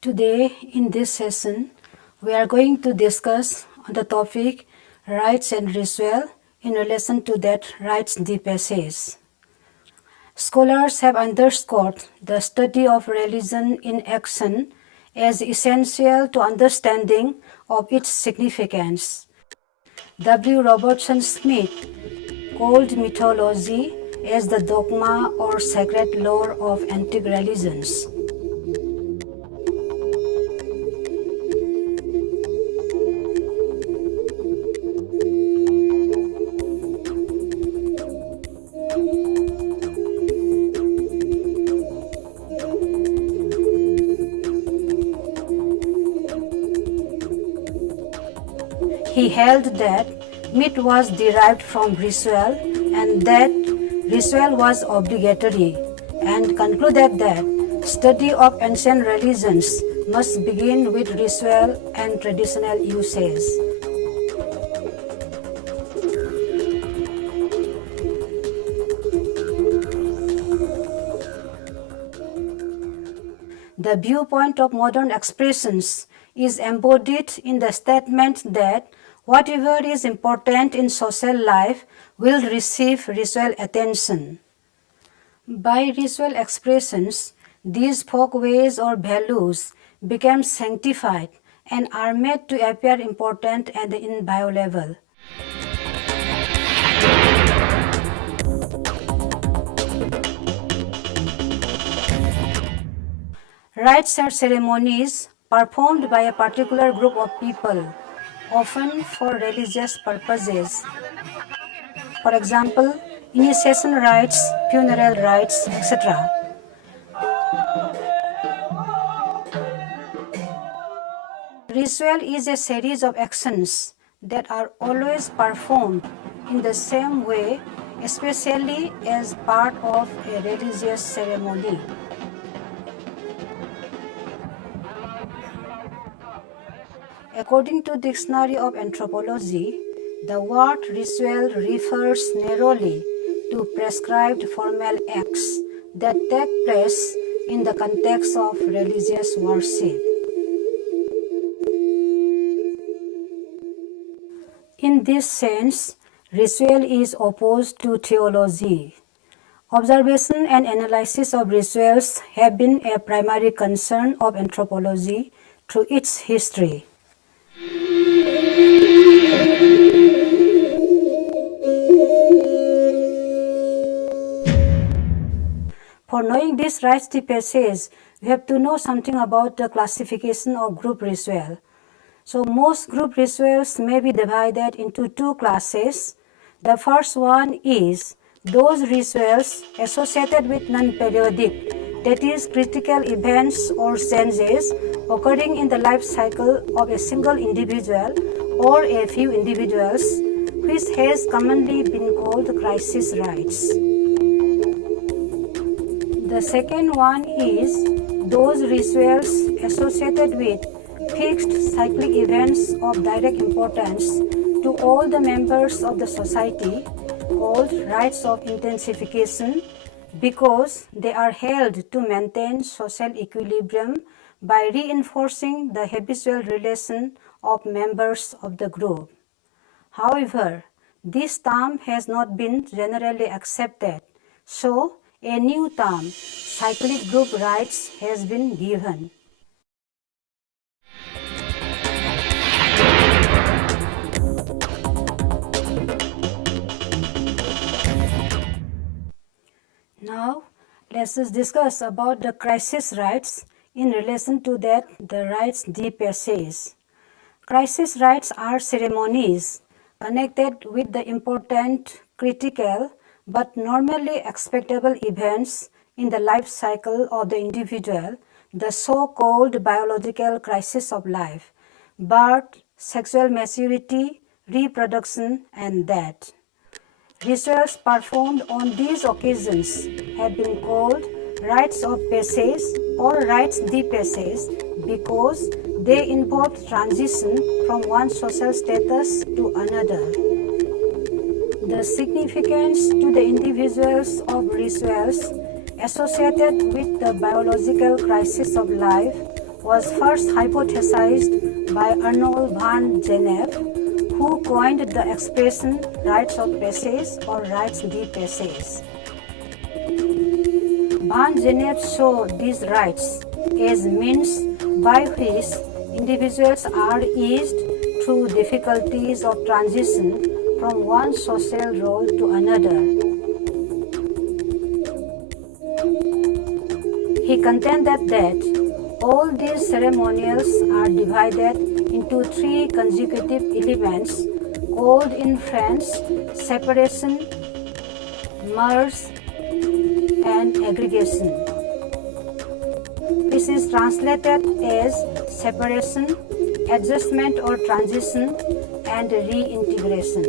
Today, in this session, we are going to discuss on the topic rites and ritual in relation to that rites de passage. Scholars have underscored the study of religion in action as essential to understanding of its significance. W. Robertson Smith called mythology as the dogma or sacred lore of antique religions. He held that myth was derived from ritual and that ritual was obligatory, and concluded that study of ancient religions must begin with ritual and traditional usage. The viewpoint of modern expressions is embodied in the statement that whatever is important in social life will receive ritual attention. By ritual expressions, these folkways or values become sanctified and are made to appear important and inviolable. Rites are ceremonies performed by a particular group of people, often for religious purposes. For example, initiation rites, funeral rites, etc. Ritual is a series of actions that are always performed in the same way, especially as part of a religious ceremony. According to Dictionary of Anthropology, the word ritual refers narrowly to prescribed formal acts that take place in the context of religious worship. In this sense, ritual is opposed to theology. Observation and analysis of rituals have been a primary concern of anthropology through its history. For knowing this rites de passage, we have to know something about the classification of group ritual. So most group rituals may be divided into two classes. The first one is those rituals associated with non-periodic, that is critical events or changes occurring in the life cycle of a single individual or a few individuals, which has commonly been called crisis rites. The second one is those rituals associated with fixed cyclic events of direct importance to all the members of the society, called rites of intensification, because they are held to maintain social equilibrium by reinforcing the habitual relation of members of the group. However, this term has not been generally accepted, so a new term, cyclic group rites, has been given. Now, let us discuss about the crisis rites in relation to that the rites de passage. Crisis rites are ceremonies connected with the important, critical, but normally expectable events in the life cycle of the individual, the so-called biological crisis of life: birth, sexual maturity, reproduction, and death. Rituals performed on these occasions have been called rites of passage or rites de passage because they involve transition from one social status to another. The significance to the individuals of rituals associated with the biological crisis of life was first hypothesized by Arnold van Gennep, who coined the expression rites of passage or rites de passage. Van Gennep saw these rites as means by which individuals are eased through difficulties of transition from one social role to another. He contended that all these ceremonials are divided into three consecutive elements called in French separation, merge, and aggregation. This is translated as separation, adjustment or transition, and reintegration.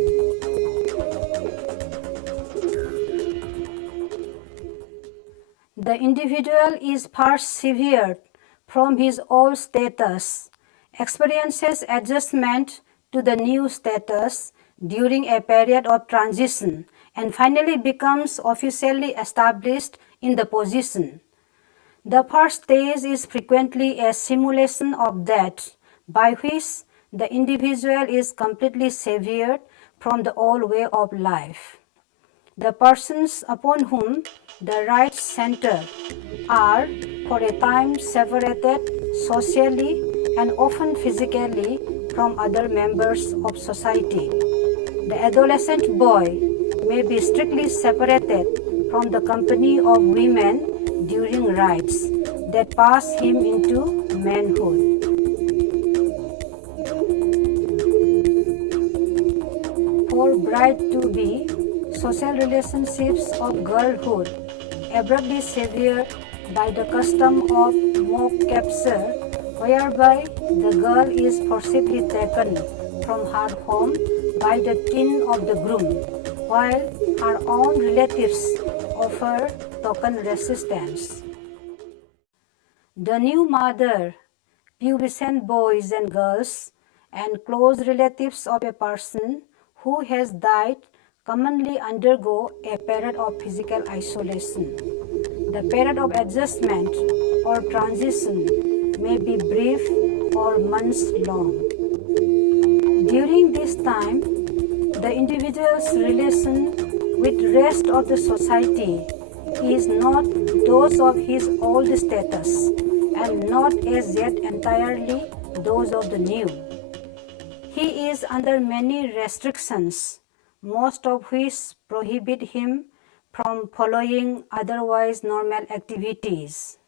The individual is first severed from his old status, experiences adjustment to the new status during a period of transition, and finally becomes officially established in the position. The first stage is frequently a simulation of that, by which the individual is completely severed from the old way of life. The persons upon whom the rites center are for a time separated socially and often physically from other members of society. The adolescent boy may be strictly separated from the company of women during rites that pass him into manhood. For bride-to-be, social relationships of girlhood abruptly severed by the custom of mock capture, whereby the girl is forcibly taken from her home by the kin of the groom, while her own relatives offer token resistance. The new mother, pubescent boys and girls, and close relatives of a person who has died commonly undergo a period of physical isolation. The period of adjustment or transition may be brief or months long. During this time, the individual's relation with the rest of the society is not those of his old status and not as yet entirely those of the new. He is under many restrictions, most of which prohibit him from following otherwise normal activities.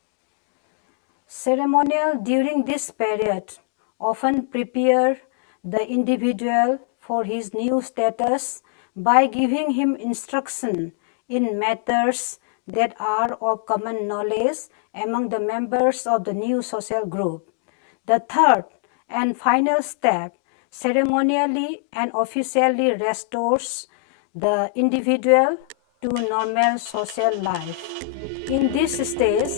Ceremonial during this period often prepare the individual for his new status by giving him instruction in matters that are of common knowledge among the members of the new social group. The third and final step ceremonially and officially restores the individual to normal social life. In this stage,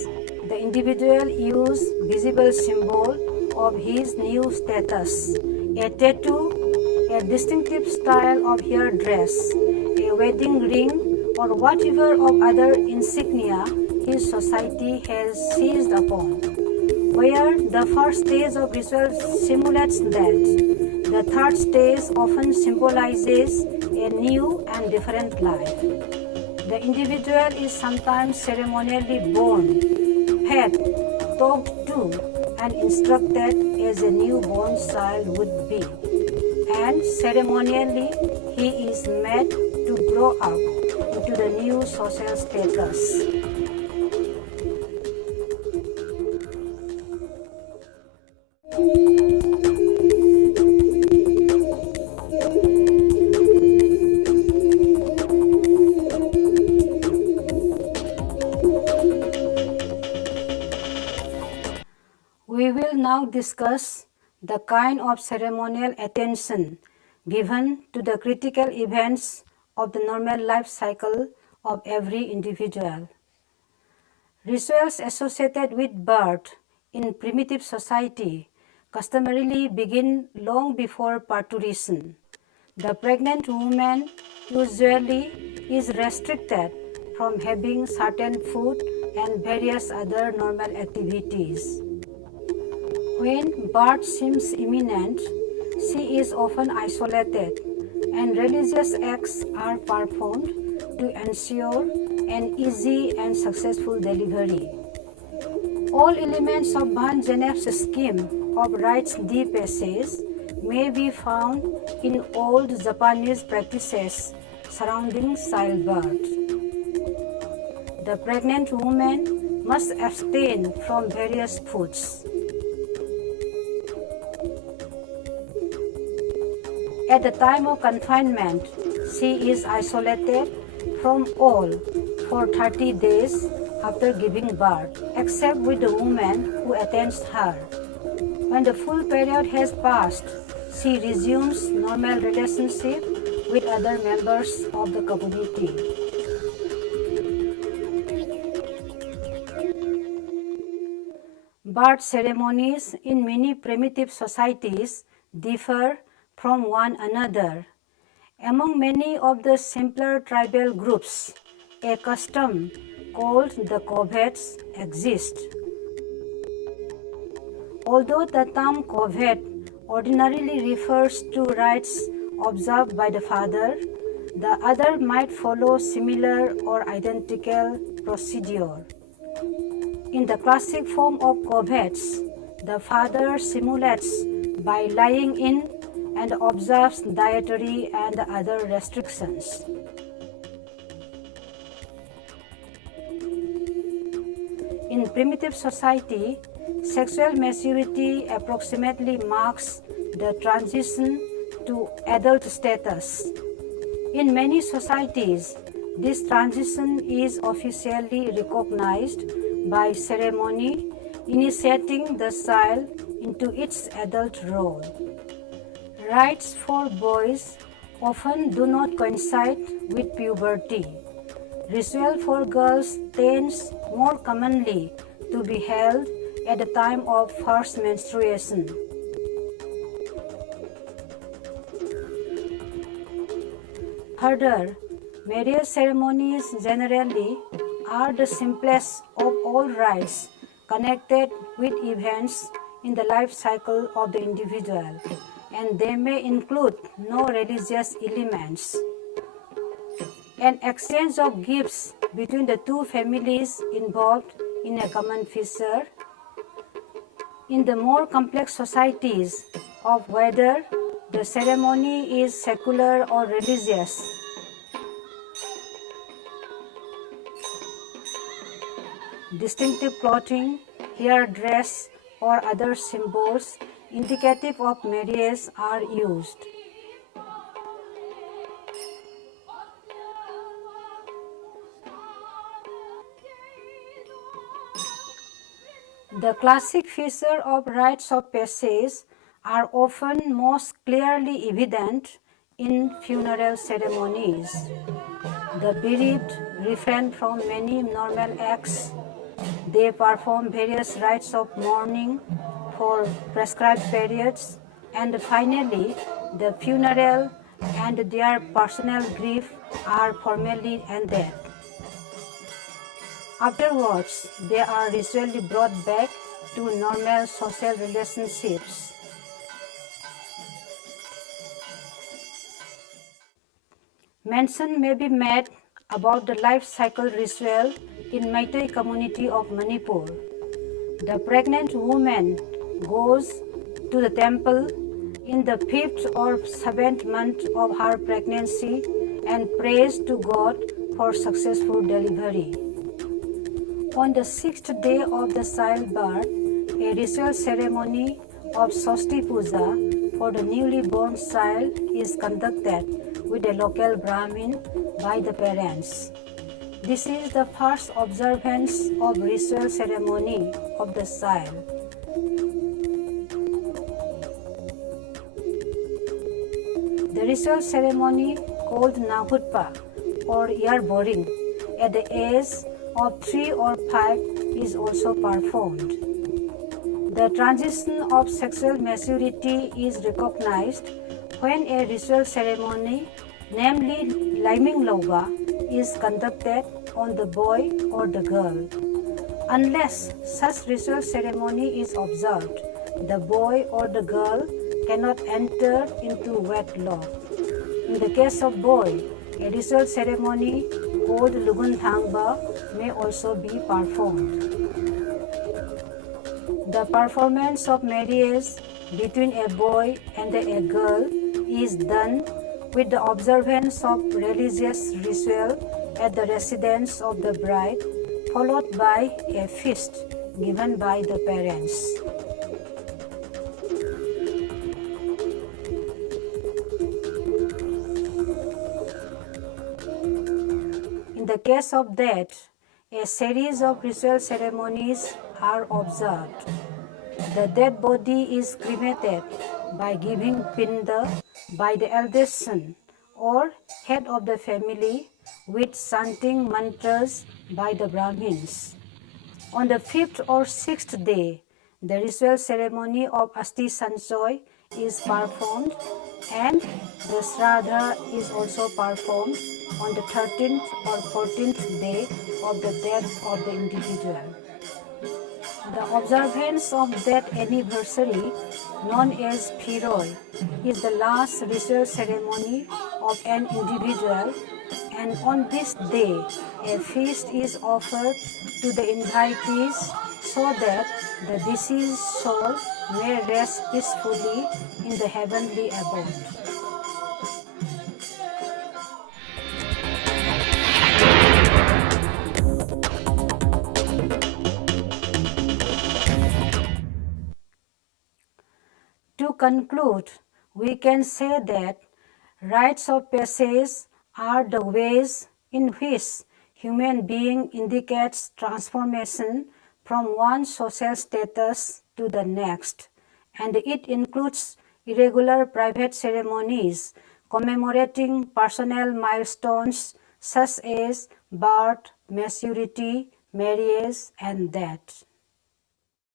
the individual uses visible symbol of his new status: a tattoo, a distinctive style of hair dress, a wedding ring, or whatever of other insignia his society has seized upon. Where the first stage of ritual simulates that, the third stage often symbolizes a new and different life. The individual is sometimes ceremonially born, fed, talked to, and instructed as a newborn child would be, and ceremonially he is made to grow up into the new social status. now discuss the kind of ceremonial attention given to the critical events of the normal life cycle of every individual. Rituals associated with birth in primitive society customarily begin long before parturition. The pregnant woman usually is restricted from having certain food and various other normal activities. When birth seems imminent, she is often isolated and religious acts are performed to ensure an easy and successful delivery. All elements of Van Genep's scheme of rites de passage may be found in old Japanese practices surrounding childbirth. The pregnant woman must abstain from various foods. At the time of confinement, she is isolated from all for 30 days after giving birth, except with the woman who attends her. When the full period has passed, she resumes normal relationship with other members of the community. Birth ceremonies in many primitive societies differ from one another. Among many of the simpler tribal groups, a custom called the covets exists. Although the term covet ordinarily refers to rites observed by the father, the other might follow similar or identical procedure. In the classic form of covets, the father simulates by lying in and observes dietary and other restrictions. In primitive society, sexual maturity approximately marks the transition to adult status. In many societies, this transition is officially recognized by ceremony initiating the child into its adult role. Rites for boys often do not coincide with puberty. Ritual for girls tends more commonly to be held at the time of first menstruation. Further, marriage ceremonies generally are the simplest of all rites connected with events in the life cycle of the individual, and they may include no religious elements. An exchange of gifts between the two families involved in a common feature. In the more complex societies of whether the ceremony is secular or religious, distinctive clothing, hair dress, or other symbols indicative of marriage are used. The classic feature of rites of passage are often most clearly evident in funeral ceremonies. The bereaved refrain from many normal acts. They perform various rites of mourning for prescribed periods, and finally, the funeral and their personal grief are formally ended. Afterwards, they are usually brought back to normal social relationships. Mention may be made about the life cycle ritual in Meitei community of Manipur. The pregnant woman goes to the temple in the 5th or 7th month of her pregnancy and prays to God for successful delivery. On the 6th day of the childbirth, a ritual ceremony of Shashti Puja for the newly born child is conducted with a local Brahmin by the parents. This is the first observance of ritual ceremony of the child. The ritual ceremony called Nahutpa or ear boring at the age of 3 or 5 is also performed. The transition of sexual maturity is recognized when a ritual ceremony, namely liming loga, is conducted on the boy or the girl. Unless such ritual ceremony is observed, the boy or the girl cannot enter into wedlock. In the case of boy, a ritual ceremony called Lugun Thangba may also be performed. The performance of marriage between a boy and a girl is done with the observance of religious ritual at the residence of the bride, followed by a feast given by the parents. In the case of death, a series of ritual ceremonies are observed. The dead body is cremated by giving pinda by the eldest son or head of the family with chanting mantras by the Brahmins. On the 5th or 6th day, the ritual ceremony of Asti Sanchoy is performed and the Shraddha is also performed on the 13th or 14th day of the death of the individual. The observance of that anniversary, known as Phiroi, is the last ritual ceremony of an individual, and on this day a feast is offered to the invitees so that the deceased soul may rest peacefully in the heavenly abode. To conclude, we can say that rites of passage are the ways in which human being indicates transformation from one social status to the next, and it includes irregular private ceremonies commemorating personal milestones such as birth, maturity, marriage, and death.